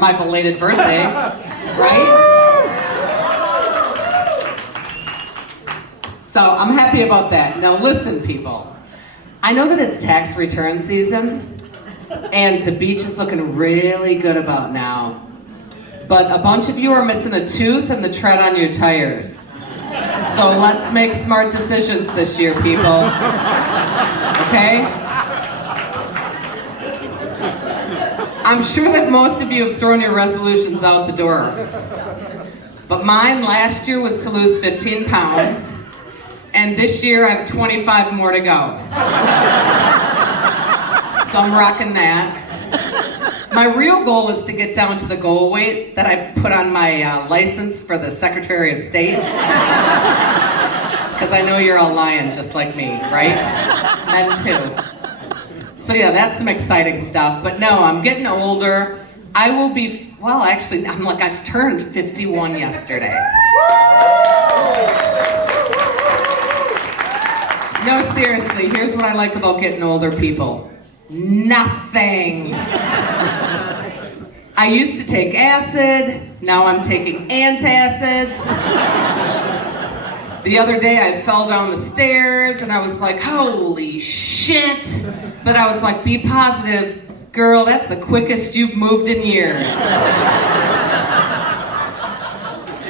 my belated birthday, right? So I'm happy about that. Now listen, people. I know that it's tax return season, and the beach is looking really good about now. But a bunch of you are missing a tooth and the tread on your tires. So let's make smart decisions this year, people. Okay? I'm sure that most of you have thrown your resolutions out the door. But mine last year was to lose 15 pounds, and this year I have 25 more to go. So I'm rocking that. My real goal is to get down to the goal weight that I put on my license for the Secretary of State. Because I know you're all lying just like me, right? Men too. So yeah, that's some exciting stuff. But no, I'm getting older. I will be, well actually, I've turned 51 yesterday. No, seriously, here's what I like about getting older, people. Nothing. I used to take acid, now I'm taking antacids. The other day I fell down the stairs and I was like, holy shit. But I was like, be positive, girl, that's the quickest you've moved in years.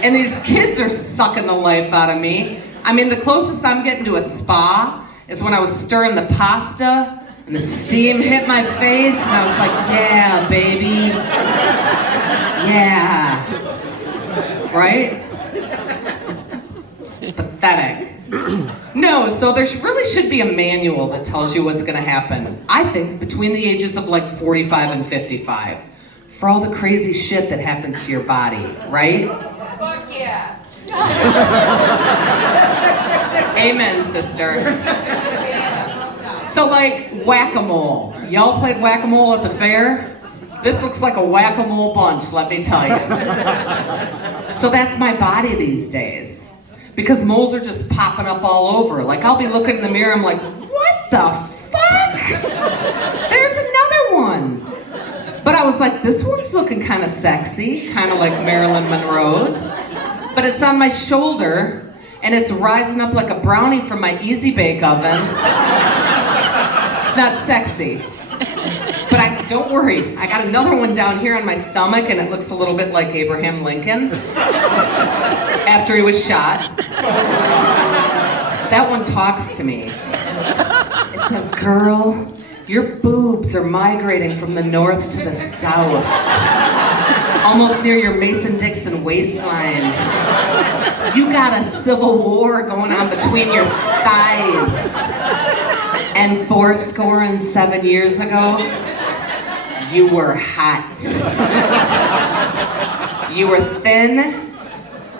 And these kids are sucking the life out of me. I mean, the closest I'm getting to a spa is when I was stirring the pasta and the steam hit my face and I was like, yeah, baby. Yeah. Right? Pathetic. No, so there really should be a manual that tells you what's going to happen, I think, between the ages of like 45 and 55. For all the crazy shit that happens to your body, right? Fuck yes. Amen, sister. So like whack-a-mole. Y'all played whack-a-mole at the fair? This looks like a whack-a-mole bunch, let me tell you. So that's my body these days. Because moles are just popping up all over. Like I'll be looking in the mirror, I'm like, what the fuck? There's another one. But I was like, this one's looking kind of sexy, kind of like Marilyn Monroe's. But it's on my shoulder, and it's rising up like a brownie from my Easy Bake Oven. It's not sexy. But don't worry, I got another one down here on my stomach, and it looks a little bit like Abraham Lincoln after he was shot. That one talks to me. It says, girl, your boobs are migrating from the north to the south, almost near your Mason-Dixon waistline. You got a civil war going on between your thighs. And 7 years ago, you were hot. You were thin.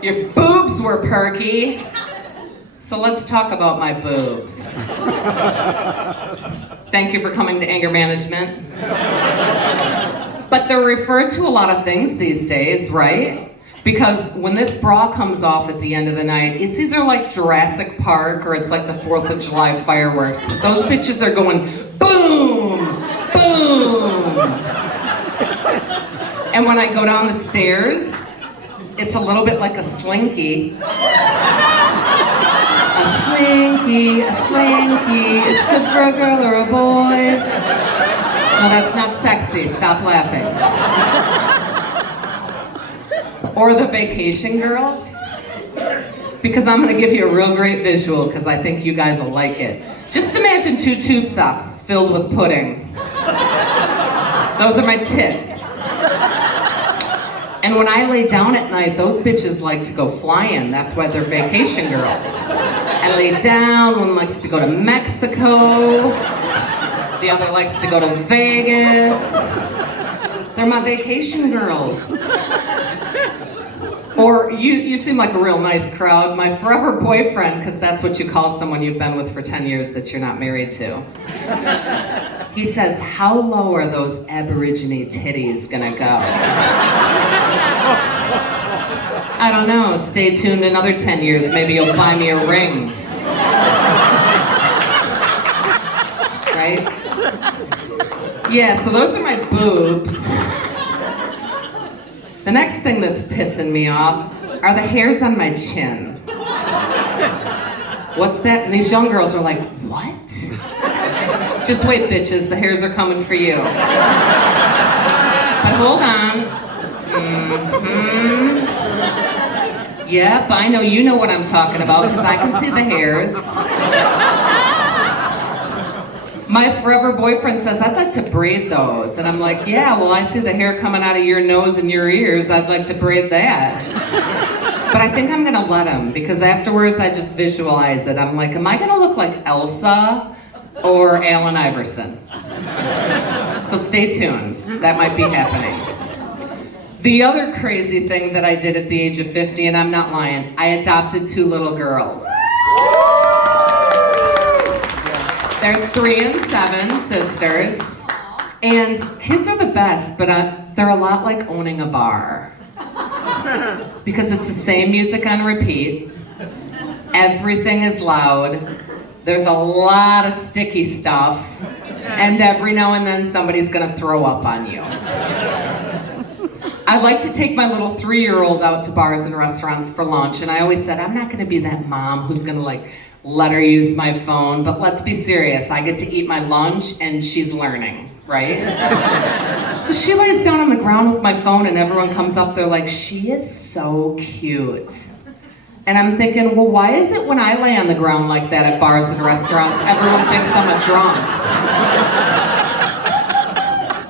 Your boobs were perky. So let's talk about my boobs. Thank you for coming to anger management. But they're referred to a lot of things these days, right? Because when this bra comes off at the end of the night, it's either like Jurassic Park or it's like the 4th of July fireworks. Those bitches are going boom, boom. And when I go down the stairs, it's a little bit like a slinky. A slinky, a slinky. It's good for a girl or a boy. No, that's not sexy. Stop laughing. Or the vacation girls. Because I'm going to give you a real great visual because I think you guys will like it. Just imagine 2 tube socks filled with pudding. Those are my tits. And when I lay down at night, those bitches like to go flying. That's why they're vacation girls. I lay down, one likes to go to Mexico. The other likes to go to Vegas. They're my vacation girls. Or you seem like a real nice crowd. My forever boyfriend, because that's what you call someone you've been with for 10 years that you're not married to. He says, how low are those Aborigine titties gonna go? I don't know, stay tuned another 10 years, maybe you'll buy me a ring. Right? Yeah, so those are my boobs. The next thing that's pissing me off are the hairs on my chin. What's that? And these young girls are like, what? Just wait, bitches, the hairs are coming for you. But hold on. Yep, I know you know what I'm talking about because I can see the hairs. My forever boyfriend says, I'd like to braid those. And I'm like, yeah, well, I see the hair coming out of your nose and your ears. I'd like to braid that. But I think I'm gonna let him because afterwards I just visualize it. I'm like, am I gonna look like Elsa or Allen Iverson? So stay tuned, that might be happening. The other crazy thing that I did at the age of 50, and I'm not lying, I adopted 2 little girls. They're 3 and 7 sisters. And kids are the best, but they're a lot like owning a bar. Because it's the same music on repeat. Everything is loud. There's a lot of sticky stuff. And every now and then somebody's gonna throw up on you. I like to take my little 3-year-old out to bars and restaurants for lunch, and I always said, I'm not gonna be that mom who's gonna let her use my phone, but let's be serious, I get to eat my lunch and she's learning, right? So she lays down on the ground with my phone and everyone comes up, they're like, she is so cute. And I'm thinking, well, why is it when I lay on the ground like that at bars and restaurants, everyone thinks I'm a drunk?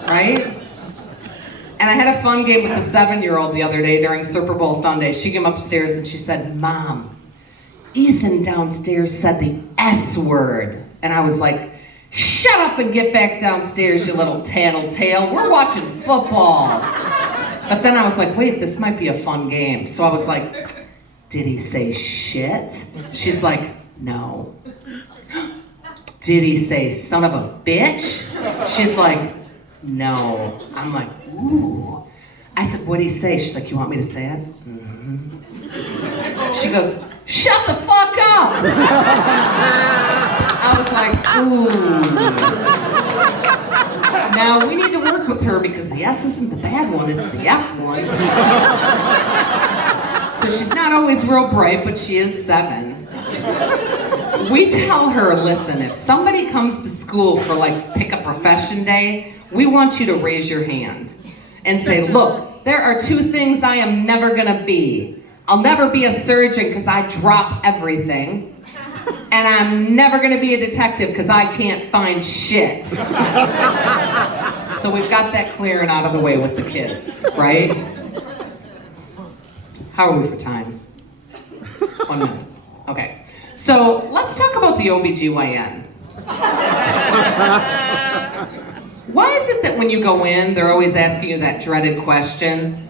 Right? And I had a fun game with a 7-year-old the other day during Super Bowl Sunday. She came upstairs and she said, Mom, Ethan downstairs said the S word. And I was like, shut up and get back downstairs, you little tattletale. We're watching football. But then I was like, wait, this might be a fun game. So I was like, did he say shit? She's like, no. Did he say son of a bitch? She's like, no. I'm like, ooh. I said, what'd he say? She's like, you want me to say it? Mm-hmm. She goes, shut the fuck up! I was like, ooh. Now we need to work with her because the S isn't the bad one, it's the F one. So she's not always real bright, but she is 7. We tell her, listen, if somebody comes to school for pick a profession day, we want you to raise your hand and say, look, there are 2 things I am never gonna be. I'll never be a surgeon because I drop everything. And I'm never gonna be a detective because I can't find shit. So we've got that clear and out of the way with the kids, right? How are we for time? 1 minute. Okay. So let's talk about the OBGYN. Why is it that when you go in, they're always asking you that dreaded question,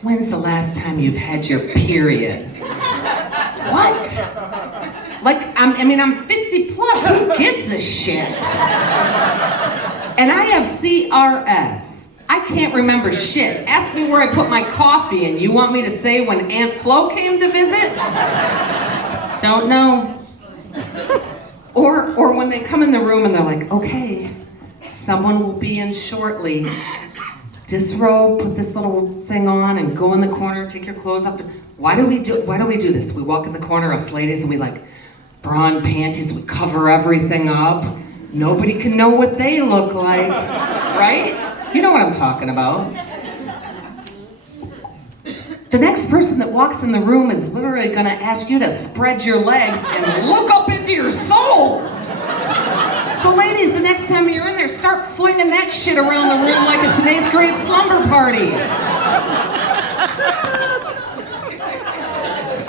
when's the last time you've had your period? What? I'm 50 plus, who gives a shit? And I have CRS. I can't remember shit. Ask me where I put my coffee and you want me to say when Aunt Flo came to visit? Don't know. Or when they come in the room and they're like, okay, someone will be in shortly. Disrobe, put this little thing on and go in the corner, take your clothes off. Why do we do this? We walk in the corner, us ladies, and we bra and panties, we cover everything up. Nobody can know what they look like, right? You know what I'm talking about. The next person that walks in the room is literally gonna ask you to spread your legs and look up into your soul. So ladies, the next time you're in there, start flinging that shit around the room like it's an 8th grade slumber party.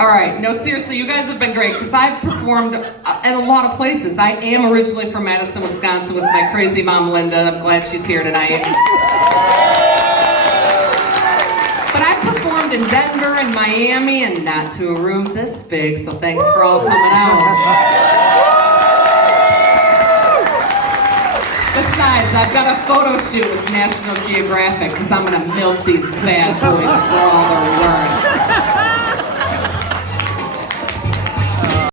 All right, no, seriously, you guys have been great because I've performed at a lot of places. I am originally from Madison, Wisconsin with my crazy mom, Linda. I'm glad she's here tonight. But I've performed in Denver and Miami and not to a room this big, so thanks for all coming out. Besides, I've got a photo shoot with National Geographic because I'm going to milk these bad boys for all they're worth.